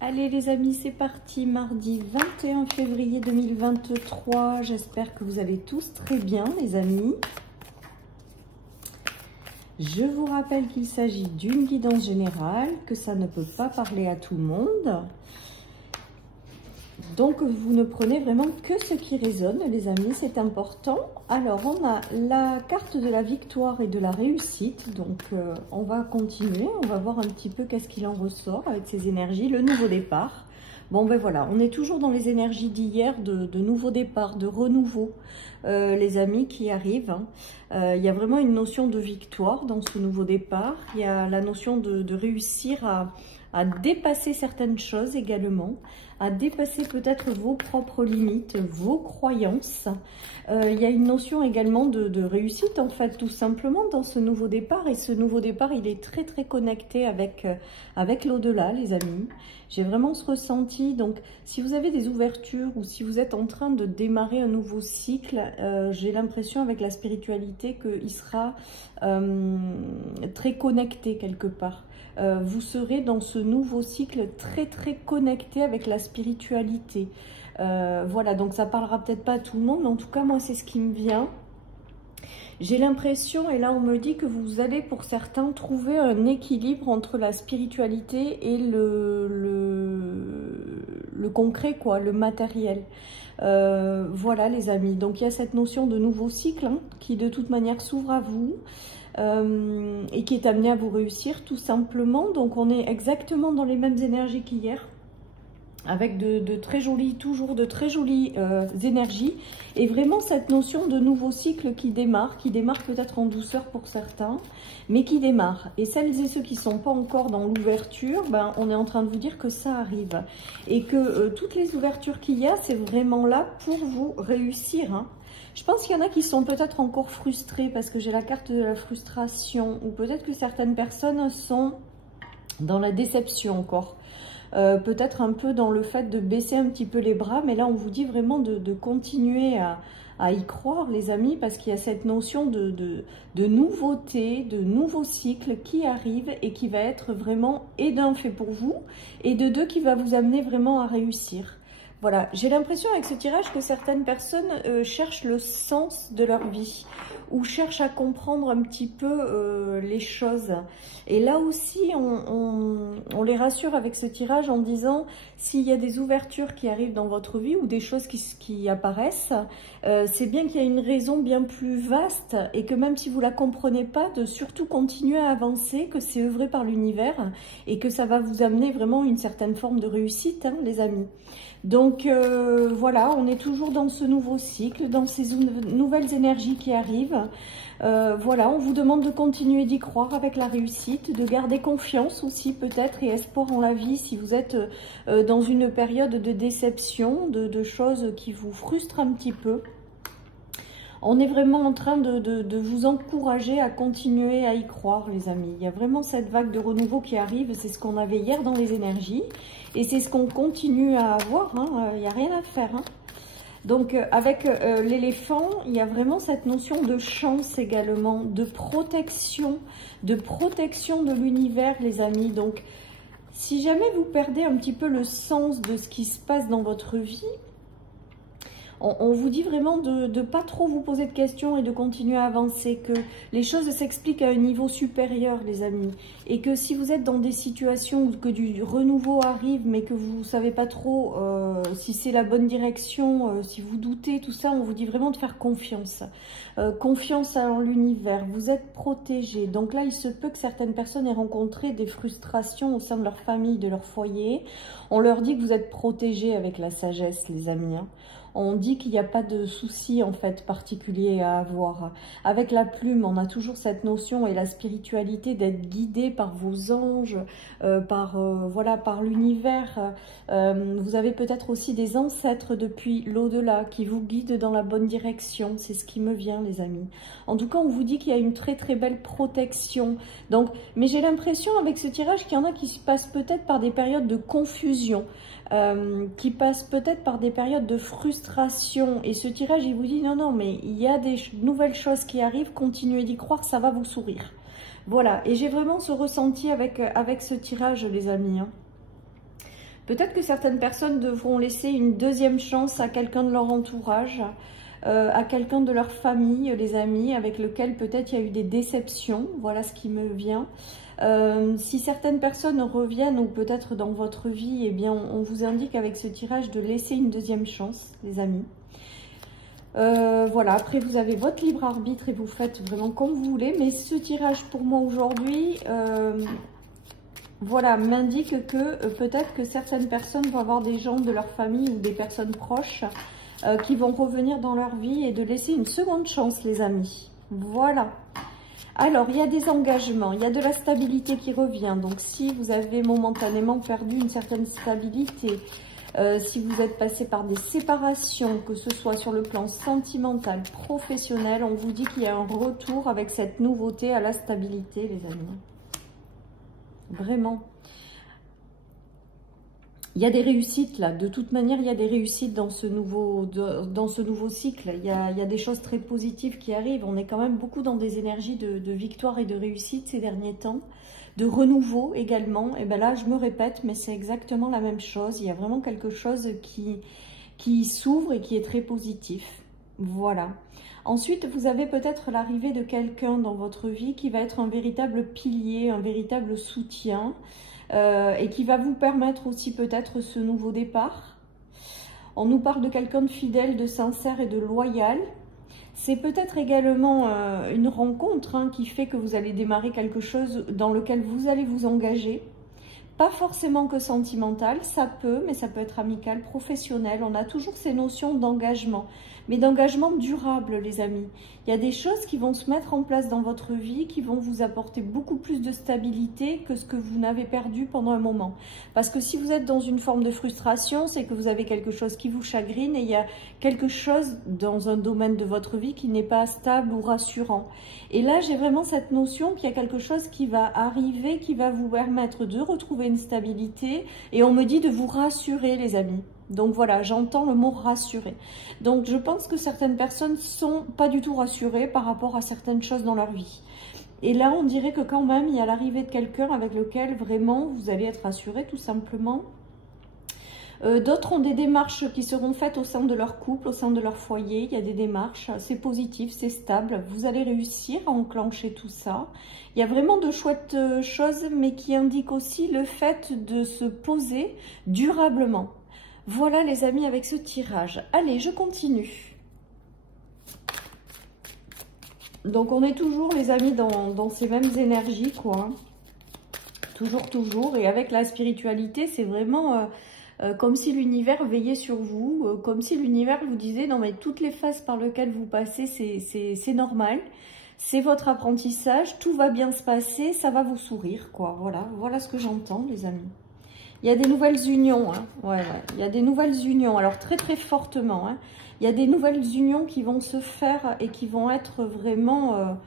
Allez les amis, c'est parti, mardi 21 février 2023. J'espère que vous allez tous très bien les amis. Je vous rappelle qu'il s'agit d'une guidance générale, que ça ne peut pas parler à tout le monde. Donc vous ne prenez vraiment que ce qui résonne les amis, c'est important. Alors on a la carte de la victoire et de la réussite, donc on va continuer, on va voir un petit peu qu'est-ce qu'il en ressort avec ces énergies, le nouveau départ. Bon ben voilà, on est toujours dans les énergies d'hier, de nouveau départ, de renouveau, les amis qui arrivent. Il y a vraiment une notion de victoire dans ce nouveau départ, il y a la notion de réussir à dépasser certaines choses également, à dépasser peut-être vos propres limites, vos croyances. Il y a une notion également de réussite en fait, tout simplement dans ce nouveau départ. Et ce nouveau départ, il est très très connecté avec l'au-delà, les amis. J'ai vraiment ce ressenti. Donc, si vous avez des ouvertures ou si vous êtes en train de démarrer un nouveau cycle, j'ai l'impression avec la spiritualité qu'il sera très connecté quelque part. Vous serez dans ce nouveau cycle très très connecté avec la spiritualité. Voilà, donc ça parlera peut-être pas à tout le monde, mais en tout cas moi c'est ce qui me vient. J'ai l'impression, et là on me dit que vous allez pour certains trouver un équilibre entre la spiritualité et le concret, quoi, le matériel. Voilà les amis, donc il y a cette notion de nouveau cycle hein, qui de toute manière s'ouvre à vous. Et qui est amené à vous réussir tout simplement. Donc on est exactement dans les mêmes énergies qu'hier, avec toujours de très jolies énergies, et vraiment cette notion de nouveau cycle qui démarre peut-être en douceur pour certains, mais qui démarre. Et celles et ceux qui ne sont pas encore dans l'ouverture, ben, on est en train de vous dire que ça arrive, et que toutes les ouvertures qu'il y a, c'est vraiment là pour vous réussir, hein. Je pense qu'il y en a qui sont peut-être encore frustrés parce que j'ai la carte de la frustration, ou peut-être que certaines personnes sont dans la déception encore. Peut-être un peu dans le fait de baisser un petit peu les bras, mais là on vous dit vraiment de continuer à y croire les amis, parce qu'il y a cette notion de nouveauté, de nouveau cycle qui arrive et qui va être vraiment et d'un fait pour vous, et de deux qui va vous amener vraiment à réussir. Voilà, j'ai l'impression avec ce tirage que certaines personnes cherchent le sens de leur vie ou cherchent à comprendre un petit peu les choses. Et là aussi, on les rassure avec ce tirage en disant s'il y a des ouvertures qui arrivent dans votre vie ou des choses qui apparaissent, c'est bien qu'il y a une raison bien plus vaste et que même si vous ne la comprenez pas, de surtout continuer à avancer, que c'est œuvré par l'univers et que ça va vous amener vraiment une certaine forme de réussite, hein, les amis. Donc voilà, on est toujours dans ce nouveau cycle, dans ces nouvelles énergies qui arrivent. Voilà, on vous demande de continuer d'y croire avec la réussite, de garder confiance aussi peut-être et espoir en la vie si vous êtes dans une période de déception, de choses qui vous frustrent un petit peu. On est vraiment en train de vous encourager à continuer à y croire, les amis. Il y a vraiment cette vague de renouveau qui arrive. C'est ce qu'on avait hier dans les énergies. Et c'est ce qu'on continue à avoir. Hein. Il n'y a rien à faire. Hein. Donc, avec l'éléphant, il y a vraiment cette notion de chance également, de protection de l'univers, les amis. Donc, si jamais vous perdez un petit peu le sens de ce qui se passe dans votre vie, on vous dit vraiment de ne pas trop vous poser de questions et de continuer à avancer, que les choses s'expliquent à un niveau supérieur, les amis. Et que si vous êtes dans des situations où que du renouveau arrive, mais que vous ne savez pas trop si c'est la bonne direction, si vous doutez, tout ça, on vous dit vraiment de faire confiance. Confiance en l'univers, vous êtes protégés. Donc là, il se peut que certaines personnes aient rencontré des frustrations au sein de leur famille, de leur foyer. On leur dit que vous êtes protégés avec la sagesse, les amis, hein. On dit qu'il n'y a pas de souci en fait particulier à avoir. Avec la plume, on a toujours cette notion et la spiritualité d'être guidé par vos anges, voilà, par l'univers. Vous avez peut-être aussi des ancêtres depuis l'au-delà qui vous guident dans la bonne direction. C'est ce qui me vient, les amis. En tout cas, on vous dit qu'il y a une très très belle protection. Donc, mais j'ai l'impression avec ce tirage qu'il y en a qui se passent peut-être par des périodes de confusion. Qui passent peut-être par des périodes de frustration. Et ce tirage, il vous dit non, non, mais il y a des nouvelles choses qui arrivent, continuez d'y croire, ça va vous sourire. Voilà, et j'ai vraiment ce ressenti avec ce tirage, les amis. Hein. Peut-être que certaines personnes devront laisser une deuxième chance à quelqu'un de leur entourage, à quelqu'un de leur famille, les amis, avec lequel peut-être il y a eu des déceptions. Voilà ce qui me vient. Si certaines personnes reviennent ou peut-être dans votre vie, eh bien, on vous indique avec ce tirage de laisser une deuxième chance, les amis. Voilà, après vous avez votre libre arbitre et vous faites vraiment comme vous voulez. Mais ce tirage pour moi aujourd'hui, voilà, m'indique que peut-être que certaines personnes vont avoir des gens de leur famille ou des personnes proches qui vont revenir dans leur vie et de laisser une seconde chance, les amis. Voilà. Alors, il y a des engagements, il y a de la stabilité qui revient. Donc, si vous avez momentanément perdu une certaine stabilité, si vous êtes passé par des séparations, que ce soit sur le plan sentimental, professionnel, on vous dit qu'il y a un retour avec cette nouveauté à la stabilité, les amis. Vraiment. Il y a des réussites là, de toute manière il y a des réussites dans ce nouveau cycle, il y a des choses très positives qui arrivent, on est quand même beaucoup dans des énergies de victoire et de réussite ces derniers temps, de renouveau également, et bien là je me répète mais c'est exactement la même chose, il y a vraiment quelque chose qui s'ouvre et qui est très positif, voilà. Ensuite vous avez peut-être l'arrivée de quelqu'un dans votre vie qui va être un véritable pilier, un véritable soutien, et qui va vous permettre aussi peut-être ce nouveau départ. On nous parle de quelqu'un de fidèle, de sincère et de loyal. C'est peut-être également une rencontre qui fait que vous allez démarrer quelque chose dans lequel vous allez vous engager. Pas forcément que sentimental, ça peut, mais ça peut être amical, professionnel. On a toujours ces notions d'engagement, mais d'engagement durable, les amis. Il y a des choses qui vont se mettre en place dans votre vie, qui vont vous apporter beaucoup plus de stabilité que ce que vous n'avez perdu pendant un moment. Parce que si vous êtes dans une forme de frustration, c'est que vous avez quelque chose qui vous chagrine et il y a quelque chose dans un domaine de votre vie qui n'est pas stable ou rassurant. Et là, j'ai vraiment cette notion qu'il y a quelque chose qui va arriver, qui va vous permettre de retrouver une stabilité. Et on me dit de vous rassurer, les amis. Donc voilà, j'entends le mot rassurer. Donc je pense que certaines personnes ne sont pas du tout rassurées par rapport à certaines choses dans leur vie. Et là, on dirait que quand même, il y a l'arrivée de quelqu'un avec lequel vraiment vous allez être rassurés, tout simplement. D'autres ont des démarches qui seront faites au sein de leur couple, au sein de leur foyer. Il y a des démarches, c'est positif, c'est stable. Vous allez réussir à enclencher tout ça. Il y a vraiment de chouettes choses, mais qui indiquent aussi le fait de se poser durablement. Voilà les amis avec ce tirage. Allez, je continue. Donc on est toujours les amis dans ces mêmes énergies, quoi. Toujours. Et avec la spiritualité, c'est vraiment comme si l'univers veillait sur vous, comme si l'univers vous disait non mais toutes les phases par lesquelles vous passez, c'est normal. C'est votre apprentissage, tout va bien se passer, ça va vous sourire, quoi. Voilà ce que j'entends, les amis. Il y a des nouvelles unions, il y a des nouvelles unions, alors très fortement, il y a des nouvelles unions qui vont se faire et qui vont être vraiment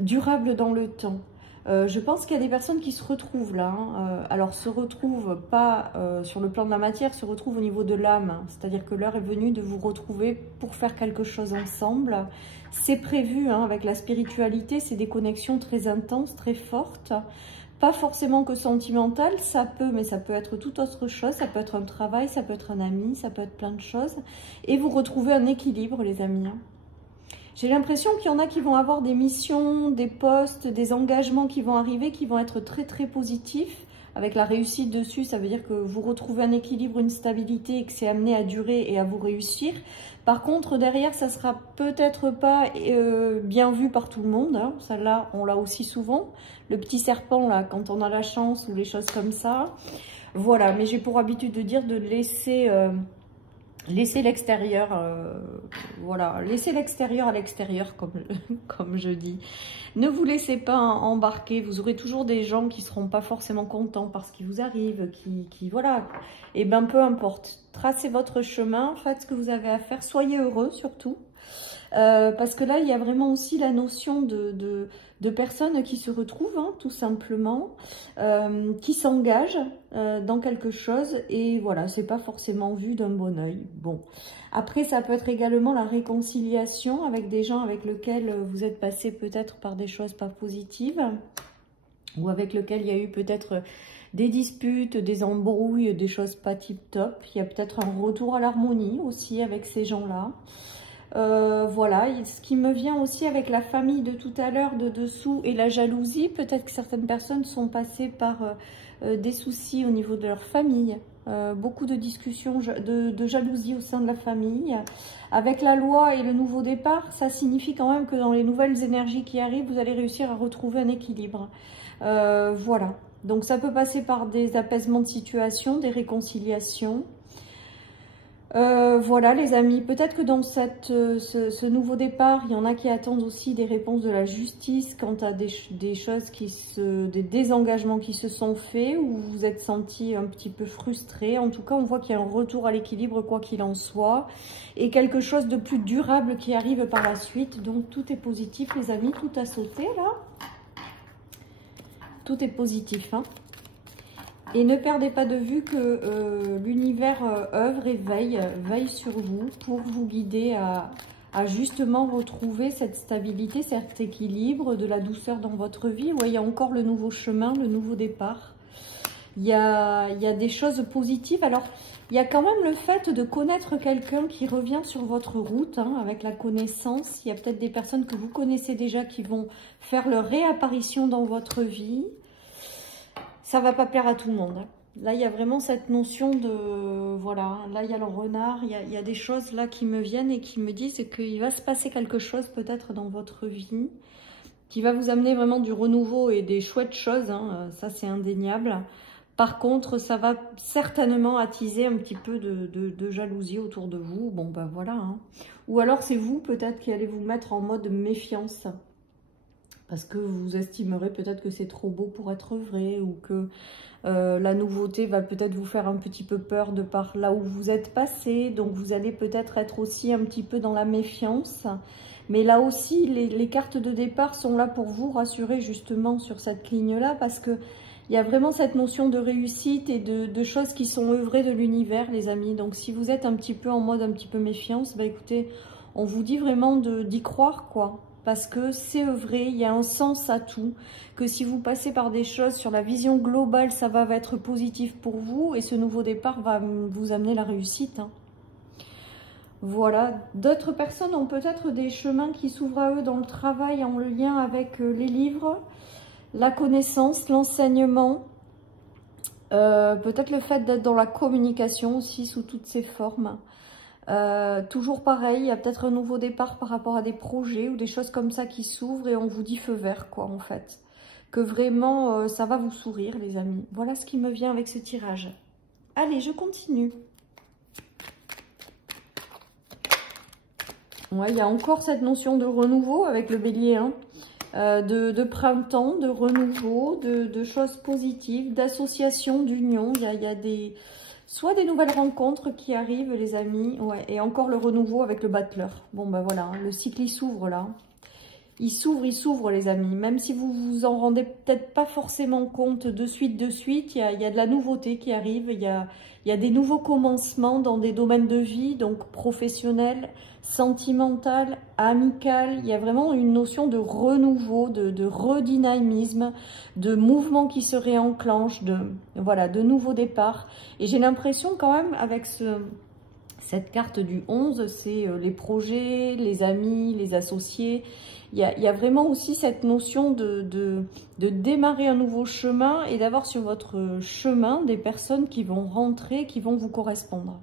durables dans le temps. Je pense qu'il y a des personnes qui se retrouvent là, alors se retrouvent pas sur le plan de la matière, se retrouvent au niveau de l'âme, c'est-à-dire que l'heure est venue de vous retrouver pour faire quelque chose ensemble. C'est prévu avec la spiritualité, c'est des connexions très intenses, très fortes. Pas forcément que sentimental, ça peut, mais ça peut être toute autre chose, ça peut être un travail, ça peut être un ami, ça peut être plein de choses. Et vous retrouvez un équilibre, les amis. J'ai l'impression qu'il y en a qui vont avoir des missions, des postes, des engagements qui vont arriver, qui vont être très positifs. Avec la réussite dessus, ça veut dire que vous retrouvez un équilibre, une stabilité et que c'est amené à durer et à vous réussir. Par contre, derrière, ça sera peut-être pas bien vu par tout le monde. Celle-là, on l'a aussi souvent. Le petit serpent, là, quand on a la chance ou les choses comme ça. Voilà, mais j'ai pour habitude de dire de laisser l'extérieur, voilà, laissez l'extérieur à l'extérieur, comme je dis. Ne vous laissez pas embarquer, vous aurez toujours des gens qui seront pas forcément contents par ce qui vous arrive, qui voilà, et ben peu importe, tracez votre chemin, faites ce que vous avez à faire, soyez heureux surtout. Parce que là, il y a vraiment aussi la notion de personnes qui se retrouvent, tout simplement, qui s'engagent dans quelque chose. Et voilà, c'est pas forcément vu d'un bon oeil. Bon, après, ça peut être également la réconciliation avec des gens avec lesquels vous êtes passé peut-être par des choses pas positives. ou avec lequel il y a eu peut-être des disputes, des embrouilles, des choses pas tip-top. Il y a peut-être un retour à l'harmonie aussi avec ces gens-là. Voilà, ce qui me vient aussi avec la famille de tout à l'heure de dessous et la jalousie, peut-être que certaines personnes sont passées par des soucis au niveau de leur famille, beaucoup de discussions, de jalousie au sein de la famille. Avec la loi et le nouveau départ, ça signifie quand même que dans les nouvelles énergies qui arrivent, vous allez réussir à retrouver un équilibre. Voilà, donc ça peut passer par des apaisements de situation, des réconciliations. Voilà les amis, peut-être que dans ce nouveau départ, il y en a qui attendent aussi des réponses de la justice quant à des choses des désengagements qui se sont faits, ou vous vous êtes senti un petit peu frustré. En tout cas, on voit qu'il y a un retour à l'équilibre quoi qu'il en soit, et quelque chose de plus durable qui arrive par la suite. Donc tout est positif les amis, tout a sauté là. Tout est positif, hein. Et ne perdez pas de vue que l'univers œuvre et veille sur vous pour vous guider à justement retrouver cette stabilité, cet équilibre, de la douceur dans votre vie. Ouais, il y a encore le nouveau chemin, le nouveau départ. Il y a des choses positives. Alors, il y a quand même le fait de connaître quelqu'un qui revient sur votre route, hein, avec la connaissance. Il y a peut-être des personnes que vous connaissez déjà qui vont faire leur réapparition dans votre vie. Ça va pas plaire à tout le monde. Là, il y a vraiment cette notion de... Voilà, là, il y a le renard. Il y a des choses là qui me viennent et qui me disent qu'il va se passer quelque chose peut-être dans votre vie qui va vous amener vraiment du renouveau et des chouettes choses. Hein, ça, c'est indéniable. Par contre, ça va certainement attiser un petit peu de jalousie autour de vous. Bon, ben voilà. Hein. Ou alors, c'est vous peut-être qui allez vous mettre en mode méfiance. Parce que vous estimerez peut-être que c'est trop beau pour être vrai, ou que la nouveauté va peut-être vous faire un petit peu peur de par là où vous êtes passé. Donc vous allez peut-être être aussi un petit peu dans la méfiance. Mais là aussi, les cartes de départ sont là pour vous rassurer justement sur cette ligne-là, parce que il y a vraiment cette notion de réussite et de choses qui sont œuvrées de l'univers, les amis. Donc si vous êtes un petit peu en mode un petit peu méfiance, bah écoutez, on vous dit vraiment d'y croire, quoi. Parce que c'est œuvré, il y a un sens à tout, que si vous passez par des choses sur la vision globale, ça va être positif pour vous, et ce nouveau départ va vous amener la réussite. Hein. Voilà, d'autres personnes ont peut-être des chemins qui s'ouvrent à eux dans le travail en lien avec les livres, la connaissance, l'enseignement, peut-être le fait d'être dans la communication aussi sous toutes ses formes. Toujours pareil, il y a peut-être un nouveau départ par rapport à des projets ou des choses comme ça qui s'ouvrent et on vous dit feu vert, quoi, en fait. Que vraiment, ça va vous sourire, les amis. Voilà ce qui me vient avec ce tirage. Allez, je continue. Ouais, il y a encore cette notion de renouveau avec le bélier, hein. De printemps, de renouveau, de choses positives, d'association, d'union. Il y a soit des nouvelles rencontres qui arrivent, les amis, ouais, et encore le renouveau avec le battleur. Bon, ben voilà, le cycle, il s'ouvre là. Il s'ouvre, les amis. Même si vous vous en rendez peut-être pas forcément compte de suite, il y a de la nouveauté qui arrive. Il y a des nouveaux commencements dans des domaines de vie, donc professionnel, sentimental, amical. Il y a vraiment une notion de renouveau, de redynamisme, de mouvement qui se réenclenche, voilà, de nouveaux départs. Et j'ai l'impression quand même avec cette carte du 11, c'est les projets, les amis, les associés. Il y a vraiment aussi cette notion de démarrer un nouveau chemin et d'avoir sur votre chemin des personnes qui vont rentrer, qui vont vous correspondre.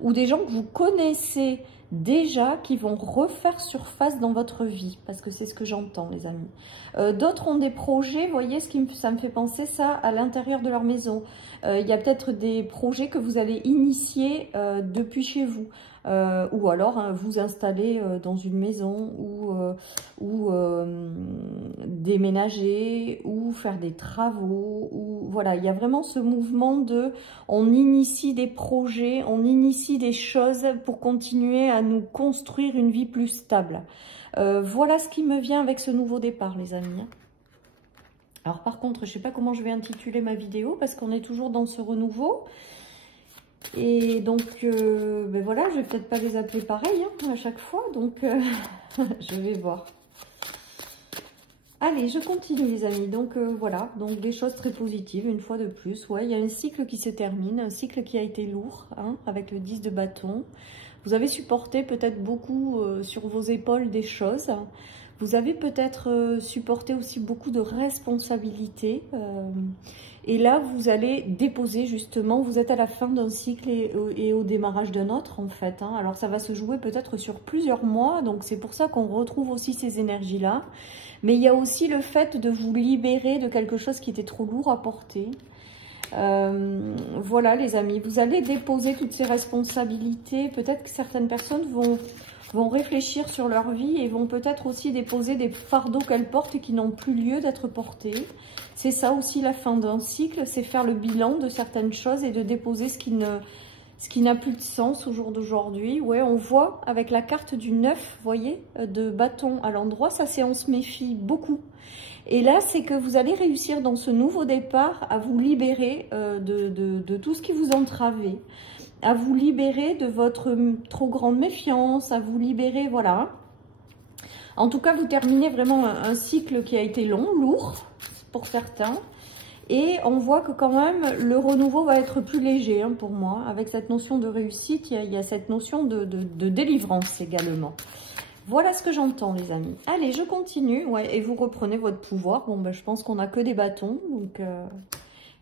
Ou des gens que vous connaissez déjà, qui vont refaire surface dans votre vie. Parce que c'est ce que j'entends, les amis. D'autres ont des projets, vous voyez, ça me fait penser ça à l'intérieur de leur maison. Il y a peut-être des projets que vous allez initier depuis chez vous. Ou alors hein, vous installer dans une maison ou déménager ou faire des travaux. Ou voilà, il y a vraiment ce mouvement de on initie des projets, on initie des choses pour continuer à nous construire une vie plus stable. Voilà ce qui me vient avec ce nouveau départ, les amis. Alors par contre, je ne sais pas comment je vais intituler ma vidéo parce qu'on est toujours dans ce renouveau. Et donc, ben voilà, je vais peut-être pas les appeler pareil hein, à chaque fois, donc je vais voir. Allez, je continue les amis. Donc voilà, donc des choses très positives une fois de plus. Ouais, il y a un cycle qui se termine, un cycle qui a été lourd, hein, avec le 10 de bâton. Vous avez supporté peut-être beaucoup sur vos épaules des choses. Vous avez peut-être supporté aussi beaucoup de responsabilités. Et là, vous allez déposer justement, vous êtes à la fin d'un cycle et au démarrage d'un autre en fait. Hein. Alors ça va se jouer peut-être sur plusieurs mois, donc c'est pour ça qu'on retrouve aussi ces énergies-là. Mais il y a aussi le fait de vous libérer de quelque chose qui était trop lourd à porter. Voilà les amis, vous allez déposer toutes ces responsabilités. Peut-être que certaines personnes vont réfléchir sur leur vie et vont peut-être aussi déposer des fardeaux qu'elles portent et qui n'ont plus lieu d'être portés. C'est ça aussi la fin d'un cycle, c'est faire le bilan de certaines choses et de déposer ce qui n'a plus de sens au jour d'aujourd'hui. Ouais, on voit avec la carte du 9, vous voyez, de bâton à l'endroit, ça c'est on se méfie beaucoup. Et là, c'est que vous allez réussir dans ce nouveau départ à vous libérer de tout ce qui vous entravait, à vous libérer de votre trop grande méfiance, à vous libérer, voilà. En tout cas, vous terminez vraiment un cycle qui a été long, lourd pour certains. Et on voit que quand même, le renouveau va être plus léger hein, pour moi. Avec cette notion de réussite, il y a cette notion de délivrance également. Voilà ce que j'entends les amis. Allez, je continue. Ouais, et vous reprenez votre pouvoir. Bon, ben, je pense qu'on n'a que des bâtons. Donc,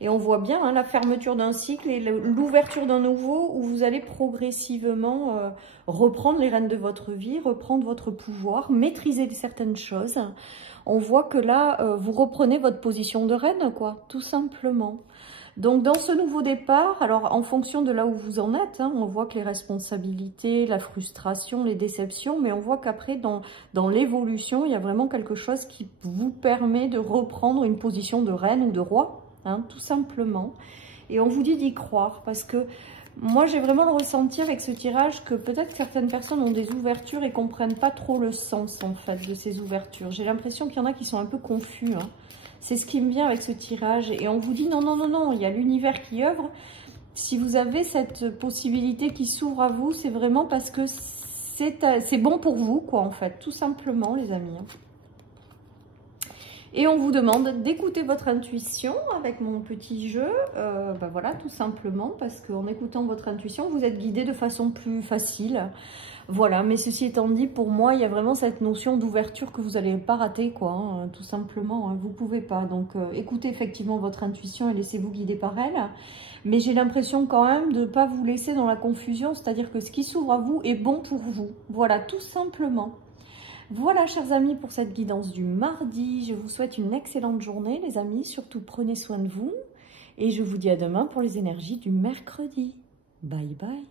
et on voit bien hein, la fermeture d'un cycle et l'ouverture d'un nouveau où vous allez progressivement reprendre les rênes de votre vie, reprendre votre pouvoir, maîtriser certaines choses. On voit que là, vous reprenez votre position de reine, quoi, tout simplement. Donc, dans ce nouveau départ, alors en fonction de là où vous en êtes, hein, on voit que les responsabilités, la frustration, les déceptions, mais on voit qu'après, dans l'évolution, il y a vraiment quelque chose qui vous permet de reprendre une position de reine ou de roi, hein, tout simplement. Et on vous dit d'y croire, parce que moi, j'ai vraiment le ressenti avec ce tirage que peut-être certaines personnes ont des ouvertures et comprennent pas trop le sens, en fait, de ces ouvertures. J'ai l'impression qu'il y en a qui sont un peu confus, hein. C'est ce qui me vient avec ce tirage. Et on vous dit non, non, non, non, il y a l'univers qui œuvre. Si vous avez cette possibilité qui s'ouvre à vous, c'est vraiment parce que c'est bon pour vous, quoi, en fait, tout simplement, les amis. Et on vous demande d'écouter votre intuition avec mon petit jeu. Ben voilà, tout simplement, parce qu'en écoutant votre intuition, vous êtes guidé de façon plus facile. Voilà, mais ceci étant dit, pour moi, il y a vraiment cette notion d'ouverture que vous n'allez pas rater, quoi, hein, tout simplement. Hein, vous ne pouvez pas. Donc, écoutez effectivement votre intuition et laissez-vous guider par elle. Mais j'ai l'impression quand même de ne pas vous laisser dans la confusion, c'est-à-dire que ce qui s'ouvre à vous est bon pour vous. Voilà, tout simplement. Voilà, chers amis, pour cette guidance du mardi. Je vous souhaite une excellente journée, les amis. Surtout, prenez soin de vous. Et je vous dis à demain pour les énergies du mercredi. Bye, bye.